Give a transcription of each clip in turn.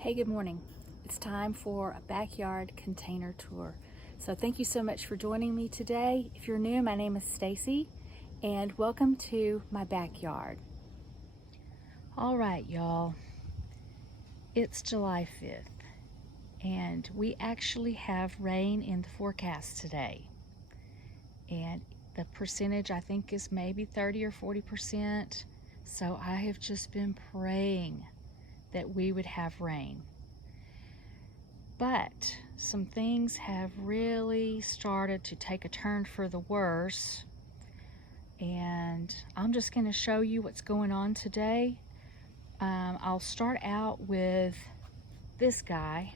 Hey, good morning. It's time for a backyard container tour. So thank you so much for joining me today. If you're new, my name is Stacy and welcome to my backyard. All right, y'all. It's July 5th and we actually have rain in the forecast today. And the percentage I think is maybe 30 or 40%. So I have just been praying that we would have rain. But some things have really started to take a turn for the worse. And I'm just going to show you what's going on today. I'll start out with this guy.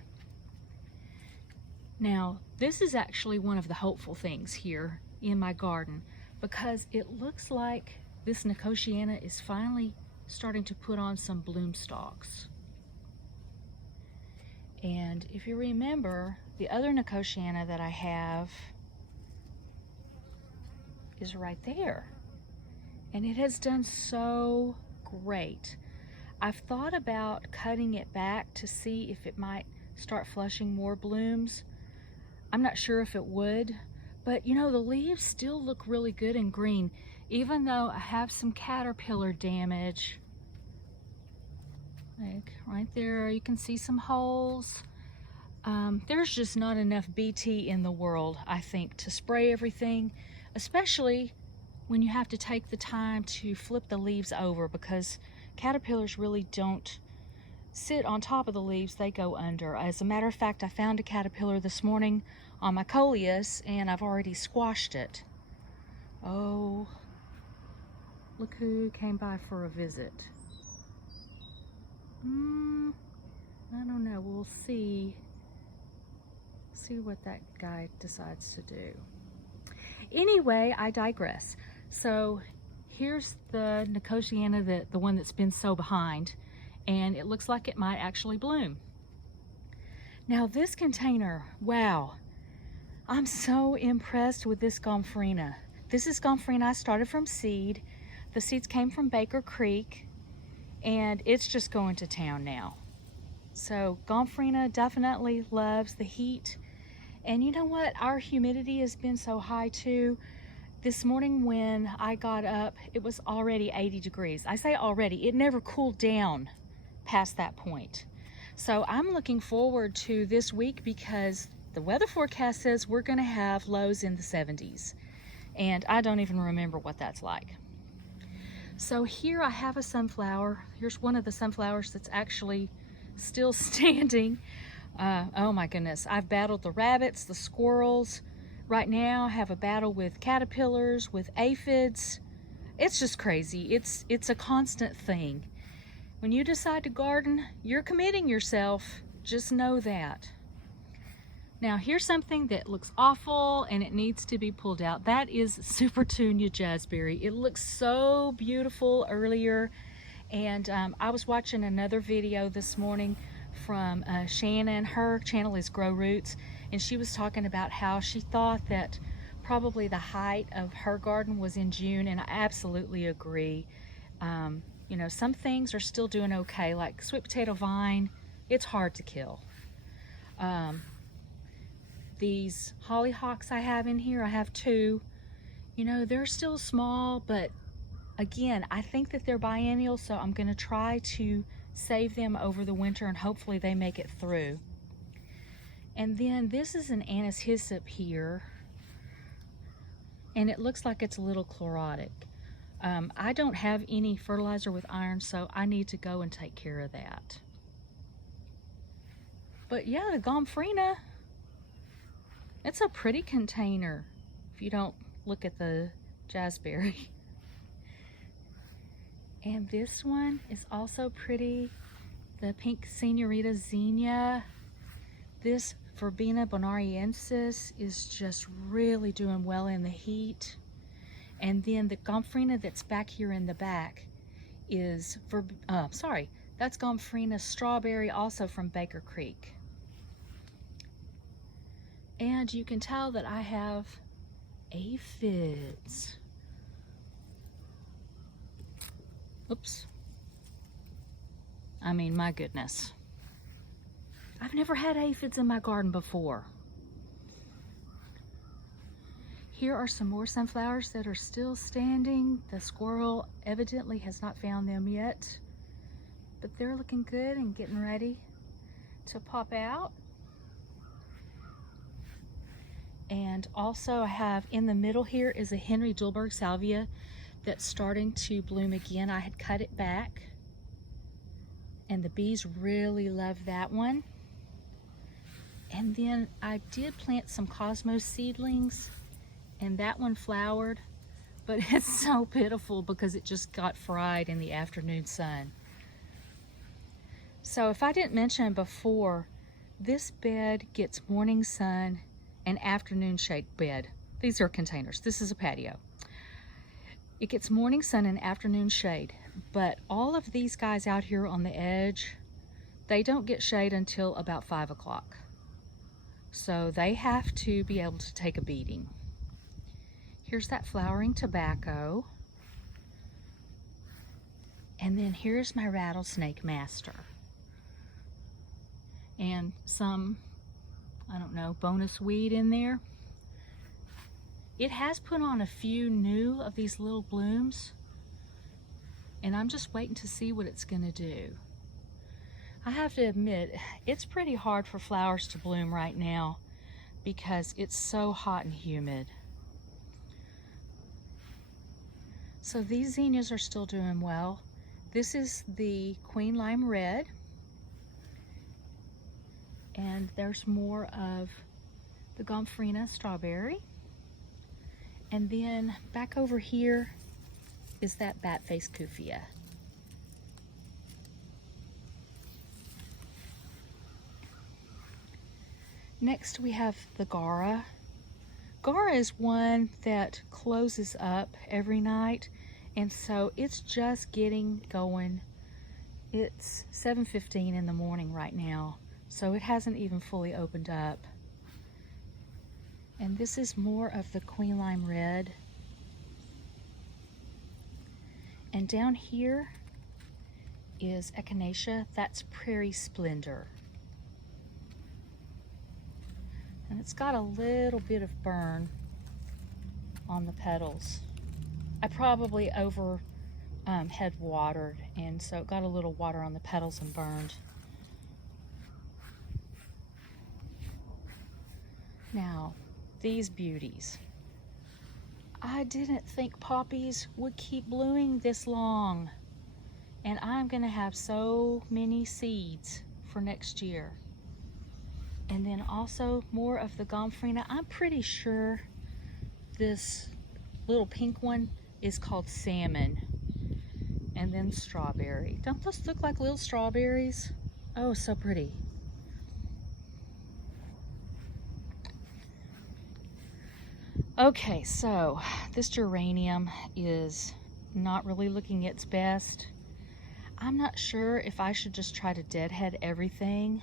Now, this is actually one of the hopeful things here in my garden because it looks like this Nicotiana is finally starting to put on some bloom stalks. And if you remember, the other Nicotiana that I have is right there. And it has done so great. I've thought about cutting it back to see if it might start flushing more blooms. I'm not sure if it would, but you know, the leaves still look really good and green, even though I have some caterpillar damage. Like right there, you can see some holes. There's just not enough BT in the world, I think, to spray everything, especially when you have to take the time to flip the leaves over because caterpillars really don't sit on top of the leaves, they go under. As a matter of fact, I found a caterpillar this morning on my coleus and I've already squashed it. Oh, look who came by for a visit. I don't know, we'll see what that guy decides to do. Anyway, I digress. So here's the Nicotiana, the one that's been so behind, and it looks like it might actually bloom. Now this container, wow, I'm so impressed with this Gomphrena. This is Gomphrena I started from seed. The seeds came from Baker Creek, and it's just going to town now. So Gomphrena definitely loves the heat. And you know what? Our humidity has been so high too. This morning when I got up, it was already 80 degrees. I say already, it never cooled down past that point. So I'm looking forward to this week because the weather forecast says we're gonna have lows in the 70s. And I don't even remember what that's like. So here I have a sunflower. Here's one of the sunflowers that's actually still standing. Oh my goodness, I've battled the rabbits, the squirrels. Right now I have a battle with caterpillars, with aphids. It's just crazy. It's a constant thing. When you decide to garden, you're committing yourself. Just know that. Now here's something that looks awful and it needs to be pulled out. That is Supertunia jazzberry. It looks so beautiful earlier. And I was watching another video this morning from Shannon. Her channel is Grow Roots, and she was talking about how she thought that probably the height of her garden was in June, and I absolutely agree. You know, some things are still doing okay, like sweet potato vine, it's hard to kill. These hollyhocks I have in here, I have two, you know, they're still small, but again, I think that they're biennial, so I'm going to try to save them over the winter and hopefully they make it through. And then this is an anise hyssop here, and it looks like it's a little chlorotic. I don't have any fertilizer with iron, so I need to go and take care of that. But yeah, the Gomphrena, it's a pretty container if you don't look at the jazzberry. And this one is also pretty, the pink Senorita Zinnia. This Verbena bonariensis is just really doing well in the heat. And then the Gomphrena that's back here in the back is, that's Gomphrena strawberry, also from Baker Creek. And you can tell that I have aphids. Oops. I mean, my goodness. I've never had aphids in my garden before. Here are some more sunflowers that are still standing. The squirrel evidently has not found them yet, but they're looking good and getting ready to pop out. And also I have in the middle here is a Henry Dulberg Salvia that's starting to bloom again. I had cut it back and the bees really love that one. And then I did plant some Cosmos seedlings and that one flowered, but it's so pitiful because it just got fried in the afternoon sun. So if I didn't mention before, this bed gets morning sun and afternoon shade bed. These are containers. This is a patio. It gets morning sun and afternoon shade, but all of these guys out here on the edge, they don't get shade until about 5 o'clock. So they have to be able to take a beating. Here's that flowering tobacco. And then here's my rattlesnake master. And some, I don't know, bonus weed in there. It has put on a few new of these little blooms. And I'm just waiting to see what it's gonna do. I have to admit, it's pretty hard for flowers to bloom right now because it's so hot and humid. So these zinnias are still doing well. This is the Queen Lime Red. And there's more of the Gomphrena Strawberry. And then back over here is that Bat-Face Kufia. Next we have the Gara. Gara is one that closes up every night, and so it's just getting going. It's 7:15 in the morning right now, so it hasn't even fully opened up. And this is more of the Queen Lime Red. And down here is Echinacea. That's Prairie Splendor. And it's got a little bit of burn on the petals. I probably had watered, and so it got a little water on the petals and burned. Now, these beauties. I didn't think poppies would keep blooming this long. And I'm gonna have so many seeds for next year. And then also more of the Gomphrena. I'm pretty sure this little pink one is called Salmon. And then strawberry. Don't those look like little strawberries? Oh, so pretty. Okay, so this geranium is not really looking its best. I'm not sure if I should just try to deadhead everything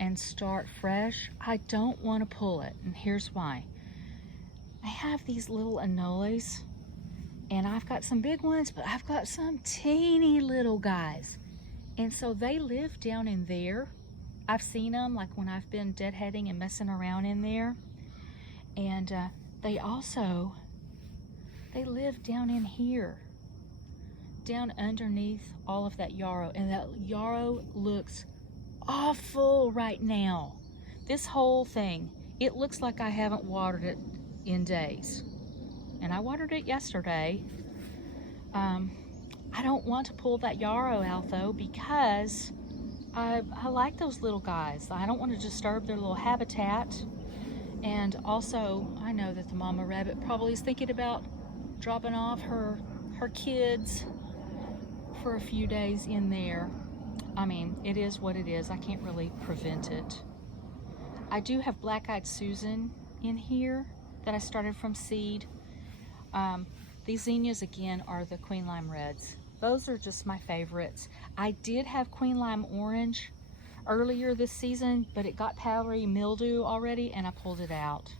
and start fresh. I don't want to pull it, and here's why. I have these little anoles, and I've got some big ones, but I've got some teeny little guys. And so they live down in there. I've seen them like when I've been deadheading and messing around in there. And they live down in here, down underneath all of that yarrow. And that yarrow looks awful right now. This whole thing, it looks like I haven't watered it in days. And I watered it yesterday. I don't want to pull that yarrow out though, because I like those little guys. I don't want to disturb their little habitat. And also, I know that the mama rabbit probably is thinking about dropping off her kids for a few days in there. I mean, it is what it is. I can't really prevent it. I do have Black-Eyed Susan in here that I started from seed. These zinnias again are the Queen Lime Reds. Those are just my favorites. I did have Queen Lime Orange earlier this season, but it got powdery mildew already and I pulled it out.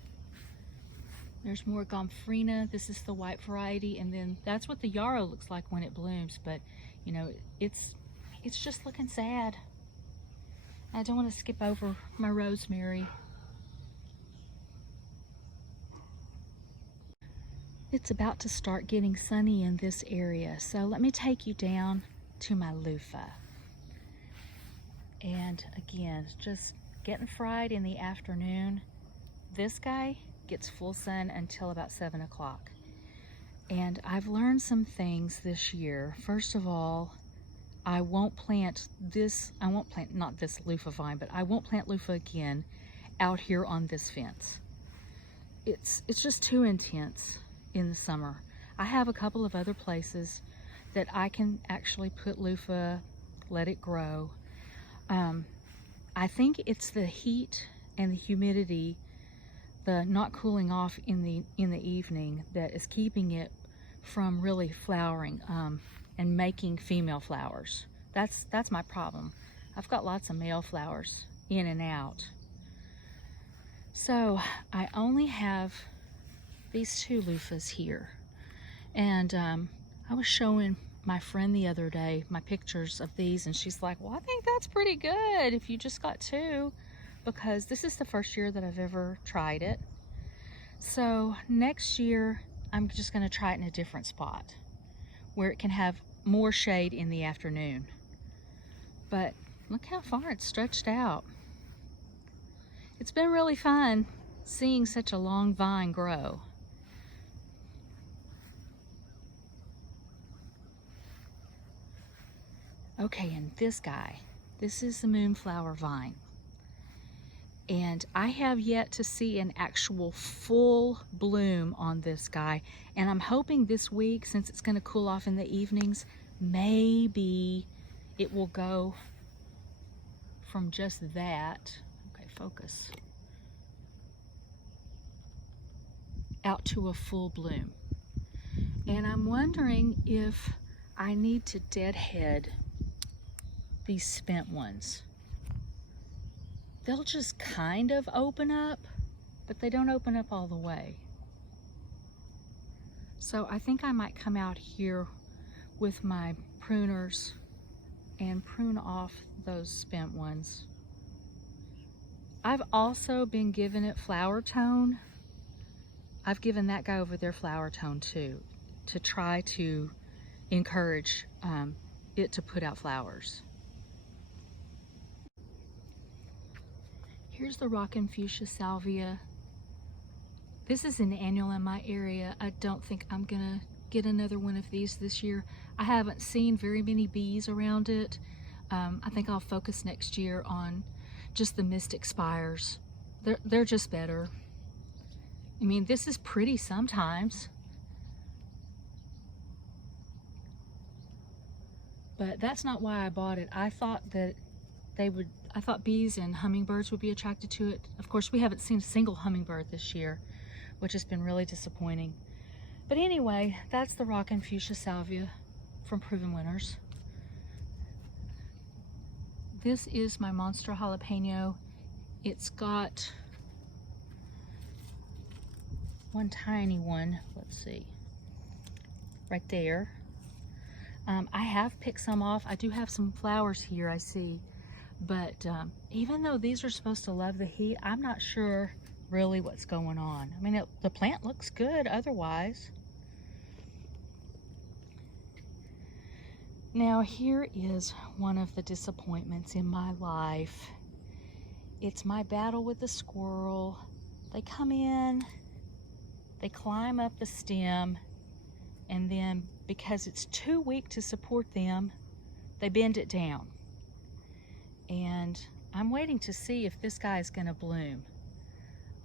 There's more Gomphrena. This is the white variety, and then that's what the yarrow looks like when it blooms, but you know, it's just looking sad. I don't want to skip over my rosemary. It's about to start getting sunny in this area, so let me take you down to my loofah. And again, just getting fried in the afternoon. This guy gets full sun until about 7 o'clock. And I've learned some things this year. First of all, I won't plant not this loofah vine, but I won't plant loofah again out here on this fence. It's just too intense in the summer. I have a couple of other places that I can actually put loofah, let it grow. I think it's the heat and the humidity, the not cooling off in the evening, that is keeping it from really flowering and making female flowers. That's my problem. I've got lots of male flowers in and out. So I only have these 2 loofahs here. And I was showing my friend the other day my pictures of these, and she's like, well, I think that's pretty good if you just got 2, because this is the first year that I've ever tried it. So next year I'm just going to try it in a different spot where it can have more shade in the afternoon. But look how far it's stretched out. It's been really fun seeing such a long vine grow. Okay, and this guy, this is the moonflower vine. And I have yet to see an actual full bloom on this guy. And I'm hoping this week, since it's going to cool off in the evenings, maybe it will go from just that, okay, focus, out to a full bloom. And I'm wondering if I need to deadhead these spent ones. They'll just kind of open up, but they don't open up all the way. So I think I might come out here with my pruners and prune off those spent ones. I've also been giving it flower tone. I've given that guy over there flower tone too, to try to encourage it to put out flowers. Here's the rockin' fuchsia salvia. This is an annual in my area. I don't think I'm gonna get another one of these this year. I haven't seen very many bees around it. I think I'll focus next year on just the mystic spires. They're just better. I mean, this is pretty sometimes, but that's not why I bought it. I thought that I thought bees and hummingbirds would be attracted to it. Of course, we haven't seen a single hummingbird this year, which has been really disappointing. But anyway, that's the rockin' fuchsia salvia from Proven Winners. This is my monster jalapeno. It's got one tiny one, let's see, right there. I have picked some off. I do have some flowers here, I see. But even though these are supposed to love the heat, I'm not sure really what's going on. I mean, the plant looks good otherwise. Now here is one of the disappointments in my life. It's my battle with the squirrel. They come in, they climb up the stem, and then because it's too weak to support them, they bend it down. And I'm waiting to see if this guy is going to bloom.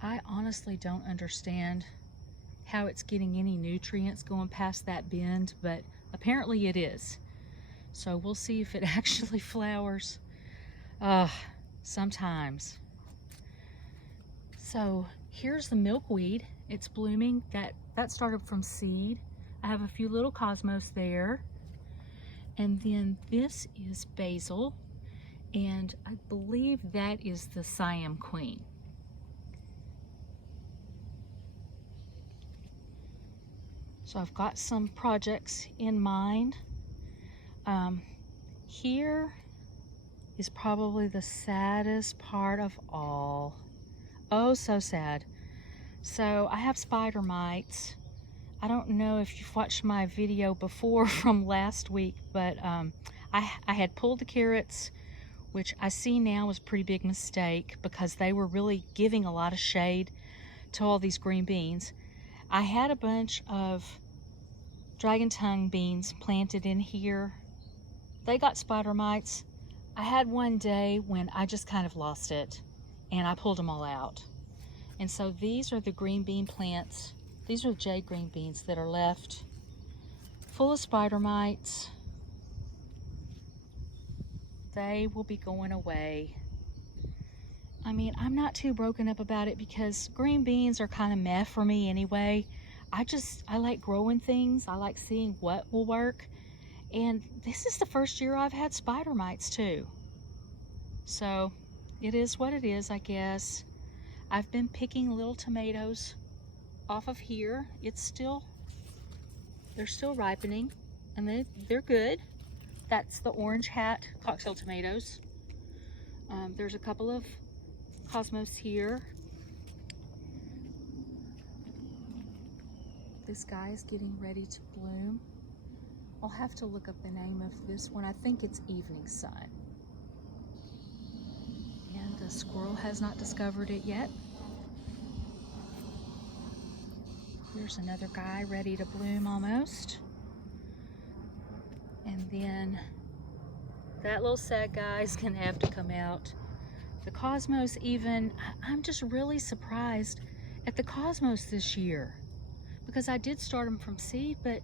I honestly don't understand how it's getting any nutrients going past that bend, but apparently it is. So we'll see if it actually flowers. Sometimes. So here's the milkweed. It's blooming. That started from seed. I have a few little cosmos there. And then this is basil. And I believe that is the Siam Queen. So I've got some projects in mind. Here is probably the saddest part of all. Oh, so sad. So I have spider mites. I don't know if you've watched my video before from last week, but I had pulled the carrots, which I see now was a pretty big mistake because they were really giving a lot of shade to all these green beans. I had a bunch of dragon tongue beans planted in here. They got spider mites. I had one day when I just kind of lost it and I pulled them all out. And so these are the green bean plants. These are jade green beans that are left full of spider mites. They will be going away. I mean, I'm not too broken up about it because green beans are kind of meh for me anyway. I like growing things. I like seeing what will work. And this is the first year I've had spider mites too. So it is what it is, I guess. I've been picking little tomatoes off of here. They're still ripening and they're good. That's the orange hat cocktail tomatoes. There's a couple of cosmos here. This guy is getting ready to bloom. I'll have to look up the name of this one. I think it's Evening Sun. And the squirrel has not discovered it yet. Here's another guy ready to bloom almost. And then that little sad guy's gonna have to come out. The cosmos even, I'm just really surprised at the cosmos this year because I did start them from seed, but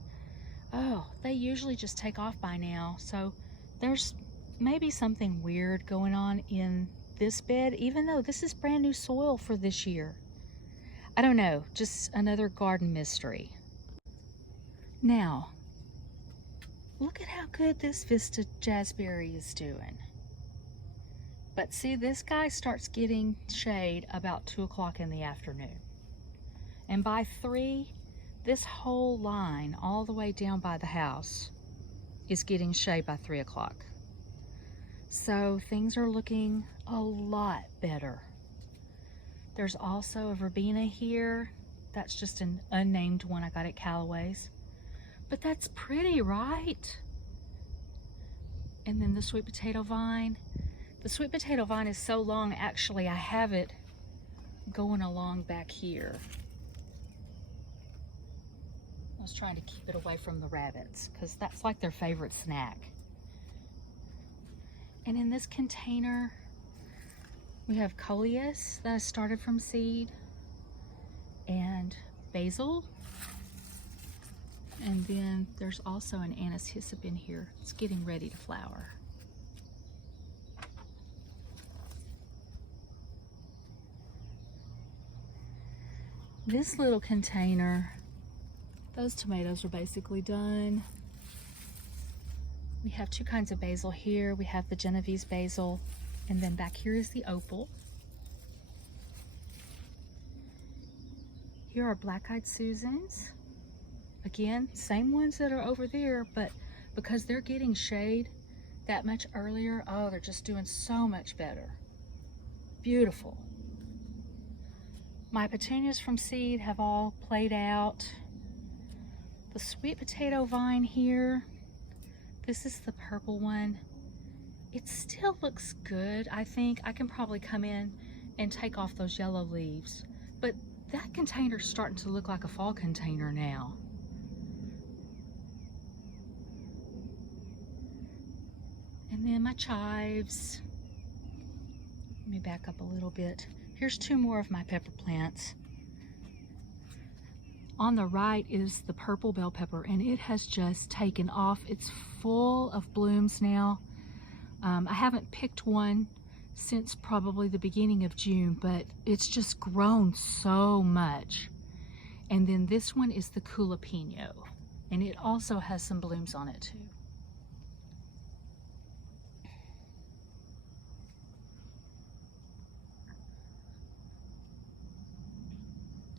oh, they usually just take off by now. So there's maybe something weird going on in this bed, even though this is brand new soil for this year. I don't know, just another garden mystery. Now, look at how good this Vista Jazzberry is doing. But see, this guy starts getting shade about 2 o'clock in the afternoon. And by 3, this whole line all the way down by the house is getting shade by 3 o'clock. So things are looking a lot better. There's also a verbena here. That's just an unnamed one I got at Callaway's. But that's pretty, right? And then the sweet potato vine. The sweet potato vine is so long, actually, I have it going along back here. I was trying to keep it away from the rabbits because that's like their favorite snack. And in this container, we have coleus that I started from seed and basil. And then there's also an anise hyssop in here. It's getting ready to flower. This little container, those tomatoes are basically done. We have 2 kinds of basil here. We have the Genovese basil, and then back here is the opal. Here are black-eyed Susans. Again, same ones that are over there, but because they're getting shade that much earlier, oh, they're just doing so much better. Beautiful. My petunias from seed have all played out. The sweet potato vine here, this is the purple one. It still looks good. I think I can probably come in and take off those yellow leaves, but that container's starting to look like a fall container now. And then my chives. Let me back up a little bit. Here's 2 more of my pepper plants. On the right is the purple bell pepper, and it has just taken off. It's full of blooms now. I haven't picked one since probably the beginning of June, but it's just grown so much. And then this one is the Culapino, and it also has some blooms on it too.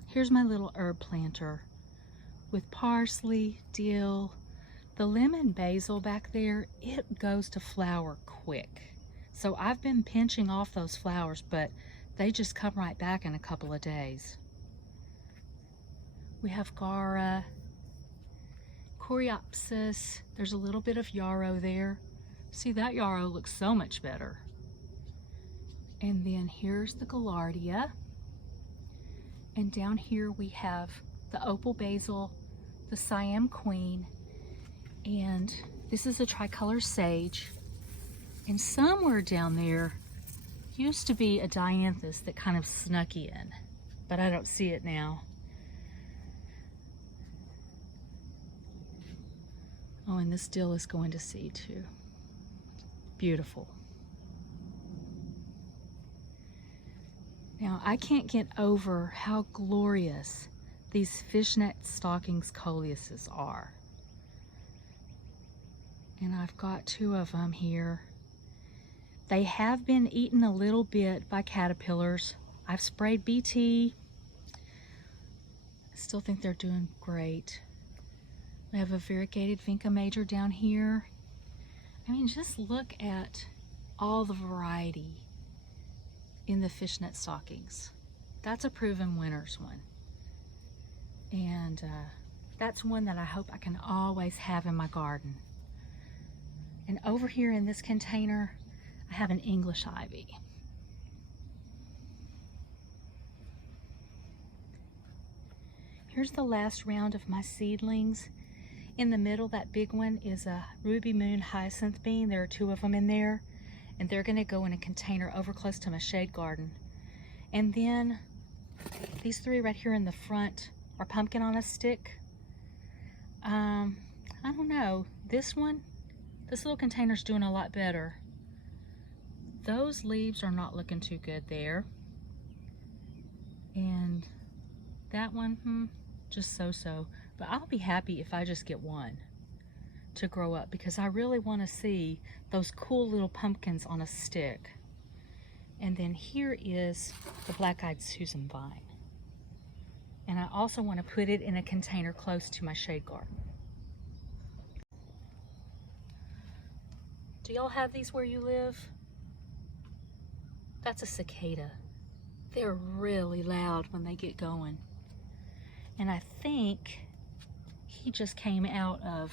Here's my little herb planter with parsley, dill. The lemon basil back there, it goes to flower quick. So I've been pinching off those flowers, but they just come right back in a couple of days. We have Gara, Coreopsis. There's a little bit of yarrow there. See, that yarrow looks so much better. And then here's the Gaillardia. And down here we have the opal basil, the Siam queen, and this is a tricolor sage. And somewhere down there used to be a dianthus that kind of snuck in, but I don't see it now. Oh, and this dill is going to seed too. Beautiful. Now, I can't get over how glorious these fishnet stockings coleuses are. And I've got 2 of them here. They have been eaten a little bit by caterpillars. I've sprayed BT. I still think they're doing great. We have a variegated Vinca major down here. I mean, just look at all the variety in the fishnet stockings. That's a proven winner's one. And that's one that I hope I can always have in my garden. And over here in this container, I have an English ivy. Here's the last round of my seedlings. In the middle, that big one is a Ruby Moon hyacinth bean. There are 2 of them in there, and they're gonna go in a container over close to my shade garden. And then these 3 right here in the front are pumpkin on a stick. I don't know, this little container's doing a lot better. Those leaves are not looking too good there. And that one, just so-so. But I'll be happy if I just get 1 to grow up, because I really want to see those cool little pumpkins on a stick. And then here is the black-eyed Susan vine. And I also want to put it in a container close to my shade garden. Do y'all have these where you live? That's a cicada. They're really loud when they get going. And I think he just came out of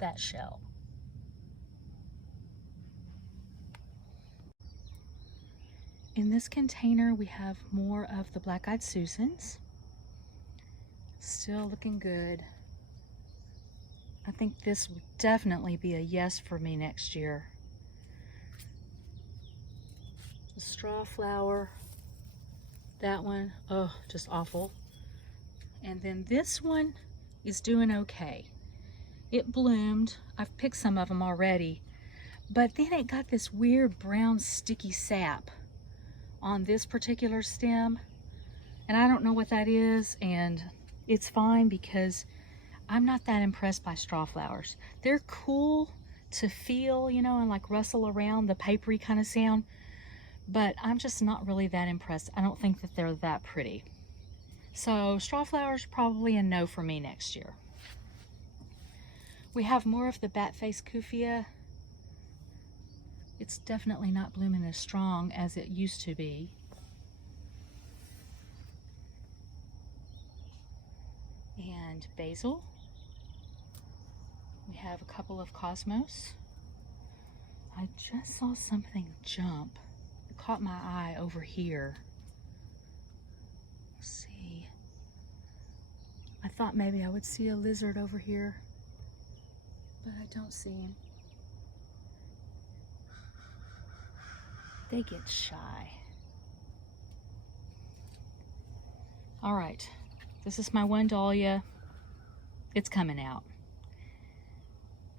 that shell. In this container, we have more of the black-eyed Susans. Still looking good. I think this will definitely be a yes for me next year. The straw flower, that one, oh, just awful. And then this one is doing okay. It bloomed. I've picked some of them already, but then it got this weird brown sticky sap on this particular stem, and I don't know what that is, and it's fine because I'm not that impressed by straw flowers. They're cool to feel, you know, and like rustle around, the papery kind of sound, but I'm just not really that impressed. I don't think that they're that pretty. So straw flowers, probably a no for me next year. We have more of the bat-faced Kufia. It's definitely not blooming as strong as it used to be. And basil. We have a couple of cosmos. I just saw something jump. It caught my eye over here. Let's see. I thought maybe I would see a lizard over here, but I don't see him. They get shy. All right, this is my one dahlia. It's coming out.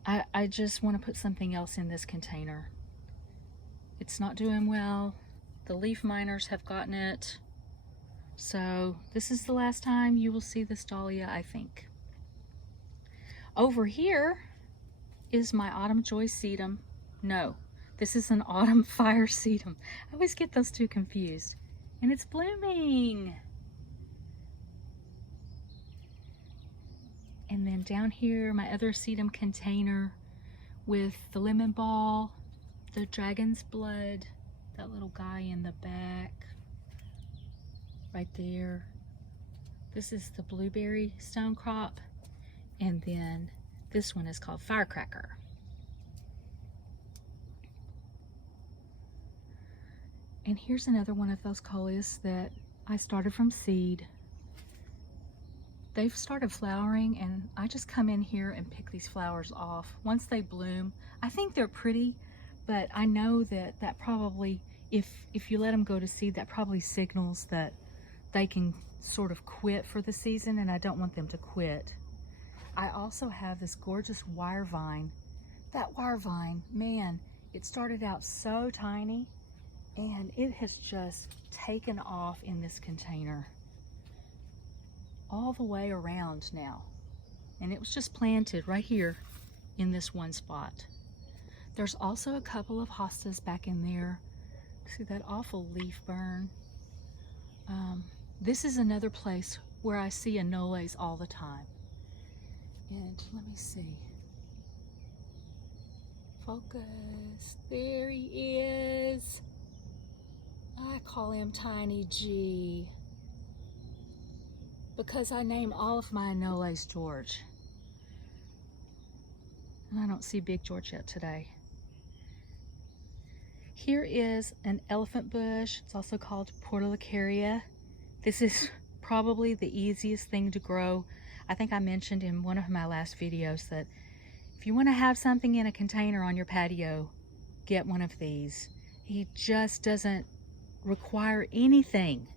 I just want to put something else in this container. It's not doing well. The leaf miners have gotten it. So this is the last time you will see this dahlia, I think. Over here is my autumn joy sedum. No, this is an autumn fire sedum. I always get those two confused. And it's blooming. And then down here, my other sedum container with the lemon ball. the dragon's blood, that little guy in the back, right there. This is the blueberry stonecrop, and then this one is called firecracker. And here's another one of those coleus that I started from seed. They've started flowering, and I just come in here and pick these flowers off. Once they bloom, I think they're pretty, but I know that probably, if you let them go to seed, that probably signals that they can sort of quit for the season, and I don't want them to quit. I also have this gorgeous wire vine. That wire vine, man, it started out so tiny, and it has just taken off in this container all the way around now. And it was just planted right here in this one spot. There's also a couple of hostas back in there. See that awful leaf burn? This is another place where I see anoles all the time. And let me see. Focus. There he is. I call him Tiny G because I name all of my anoles George. And I don't see Big George yet today. Here is an elephant bush. It's also called Portulacaria. This is probably the easiest thing to grow. I think I mentioned in one of my last videos that if you want to have something in a container on your patio, get one of these. He just doesn't require anything.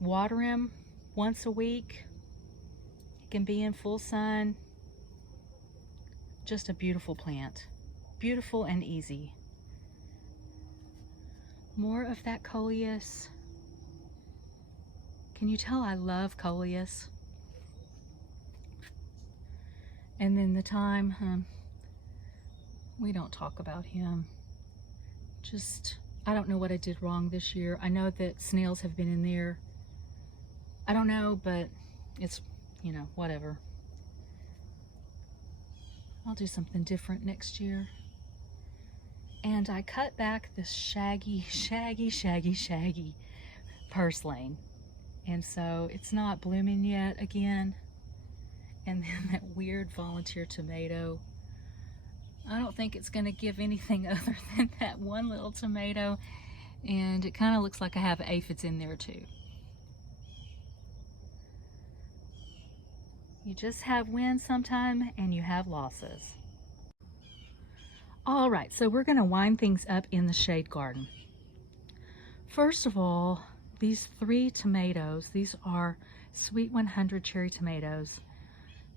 Water him once a week. He can be in full sun. Just a beautiful plant. Beautiful and easy. More of that coleus. Can you tell I love coleus? And then the thyme, we don't talk about him. Just, I don't know what I did wrong this year. I know that snails have been in there. I don't know, but it's, you know, whatever. I'll do something different next year. And I cut back this shaggy purslane. And so it's not blooming yet again. And then that weird volunteer tomato. I don't think it's going to give anything other than that one little tomato. And it kind of looks like I have aphids in there too. You just have wins sometime and you have losses. All right, so we're going to wind things up in the shade garden. First of all, these 3 tomatoes, these are Sweet 100 cherry tomatoes.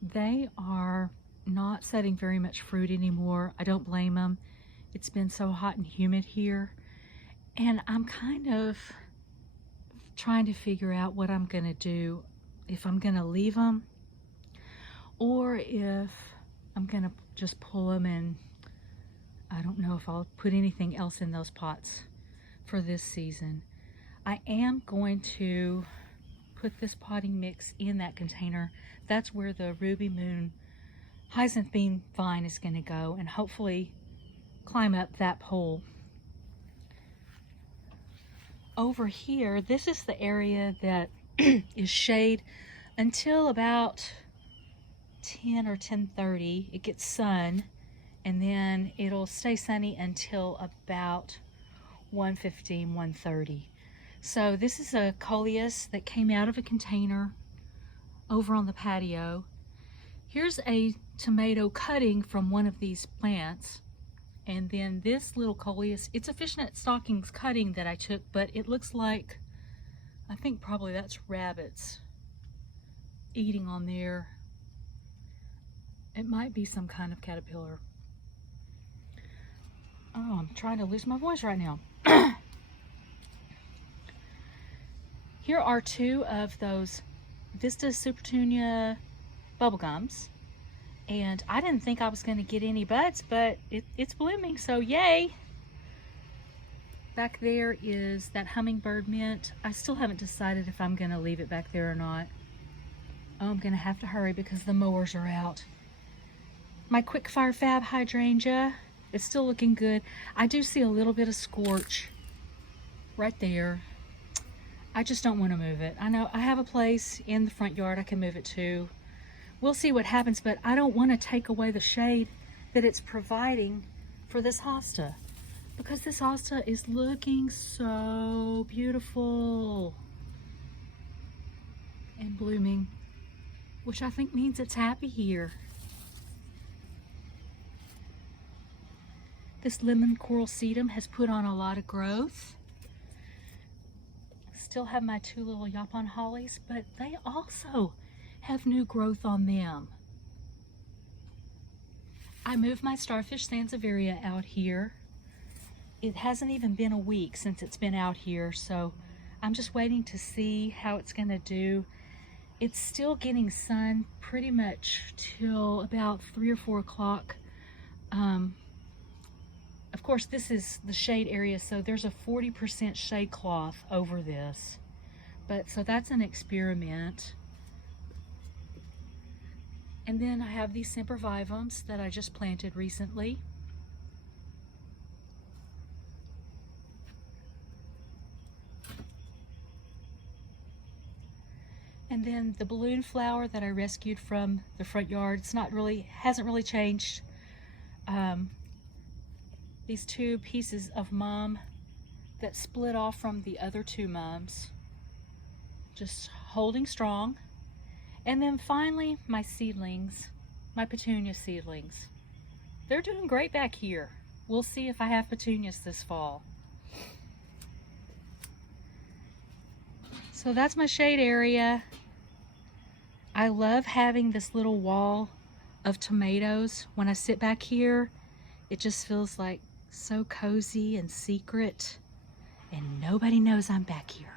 They are not setting very much fruit anymore. I don't blame them. It's been so hot and humid here. And I'm kind of trying to figure out what I'm going to do, if I'm going to leave them or if I'm going to just pull them, and I don't know if I'll put anything else in those pots for this season. I am going to put this potting mix in that container. That's where the Ruby Moon hyacinth bean vine is going to go, and hopefully climb up that pole. Over here, this is the area that is shade until about 10 or 10:30. It gets sun, and then it'll stay sunny until about 1:15, 1:30. So this is a coleus that came out of a container over on the patio. Here's a tomato cutting from one of these plants. And then this little coleus, it's a fishnet stockings cutting that I took, but it looks like, I think probably that's rabbits eating on there. It might be some kind of caterpillar. Oh, I'm trying to lose my voice right now. Here are 2 of those Vista Supertunia bubblegums. And I didn't think I was going to get any buds, but it's blooming, so yay! Back there is that hummingbird mint. I still haven't decided if I'm going to leave it back there or not. Oh, I'm going to have to hurry because the mowers are out. My quick fire fab hydrangea It's still looking good. I do see a little bit of scorch right there. I just don't want to move it. I know I have a place in the front yard I can move it to. We'll see what happens, but I don't want to take away the shade that it's providing for this hosta, because this hosta is looking so beautiful and blooming, which I think means it's happy here. This lemon coral sedum has put on a lot of growth. Still have my 2 little yapon hollies, but they also have new growth on them. I moved my starfish sansevieria out here. It hasn't even been a week since it's been out here, so I'm just waiting to see how it's gonna do. It's still getting sun pretty much till about 3 or 4 o'clock. Of course, this is the shade area, so there's a 40% shade cloth over this. But so that's an experiment. And then I have these sempervivums that I just planted recently. And then the balloon flower that I rescued from the front yard. It's not really, hasn't really changed. These 2 pieces of mum that split off from the other 2 mums, just holding strong. And then finally my seedlings, my petunia seedlings. They're doing great back here. We'll see if I have petunias this fall. So that's my shade area. I love having this little wall of tomatoes. When I sit back here, it just feels like so cozy and secret, and nobody knows I'm back here.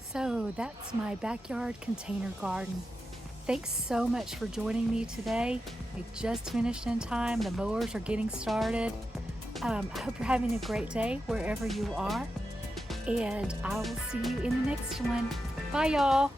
So that's my backyard container garden. Thanks so much for joining me today. I just finished in time. The mowers are getting started. I hope you're having a great day wherever you are, and I will see you in the next one. Bye, y'all.